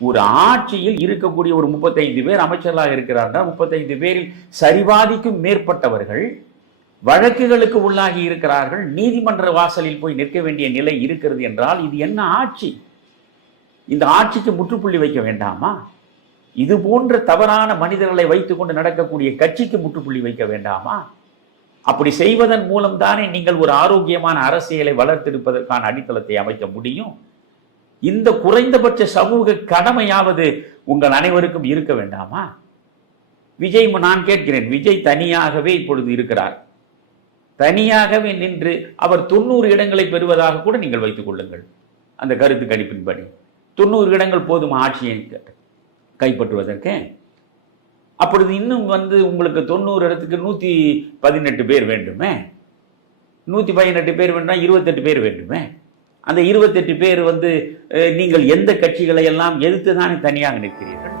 ஒரு ஆட்சியில் இருக்கக்கூடிய ஒரு முப்பத்தைந்து பேர் அமைச்சர்களாக இருக்கிறார்கள் முப்பத்தைந்து பேரில் சரிவாதிக்கும் மேற்பட்டவர்கள் வழக்குகளுக்கு உள்ளாகி இருக்கிறார்கள். நீதிமன்ற வாசலில் போய் நிற்க வேண்டிய நிலை இருக்கிறது என்றால் இது என்ன ஆட்சி? இந்த ஆட்சிக்கு முற்றுப்புள்ளி வைக்க வேண்டாமா? இது போன்ற தவறான மனிதர்களை வைத்துக்கொண்டு நடக்கக்கூடிய கட்சிக்கு முற்றுப்புள்ளி வைக்க வேண்டாமா? அப்படி செய்வதன் மூலம்தானே நீங்கள் ஒரு ஆரோக்கியமான அரசியலை வளர்த்தெடுப்பதற்கான அடித்தளத்தை அமைக்க முடியும். இந்த குறைந்தபட்ச சமூக கடமையாவது உங்கள் அனைவருக்கும் இருக்க வேண்டாமா? விஜய் நான் கேட்கிறேன் விஜய் தனியாகவே இப்பொழுது இருக்கிறார். தனியாகவே நின்று அவர் தொண்ணூறு இடங்களை பெறுவதாக கூட நீங்கள் வைத்துக் கொள்ளுங்கள். அந்த கருத்து கணிப்பின்படி. தொண்ணூறு இடங்கள் போதும் ஆட்சியை கைப்பற்றுவதற்கு. அப்பொழுது இன்னும் வந்து உங்களுக்கு தொண்ணூறு இடத்துக்கு நூற்றி பதினெட்டு பேர் வேண்டுமே? நூற்றி பதினெட்டு பேர் வேண்டாம் இருபத்தெட்டு பேர் வேண்டுமே? அந்த இருபத்தெட்டு பேர் வந்து நீங்கள் எந்த கட்சிகளை எல்லாம் எதிர்த்து தானே தனியாக நிற்கிறீர்கள்?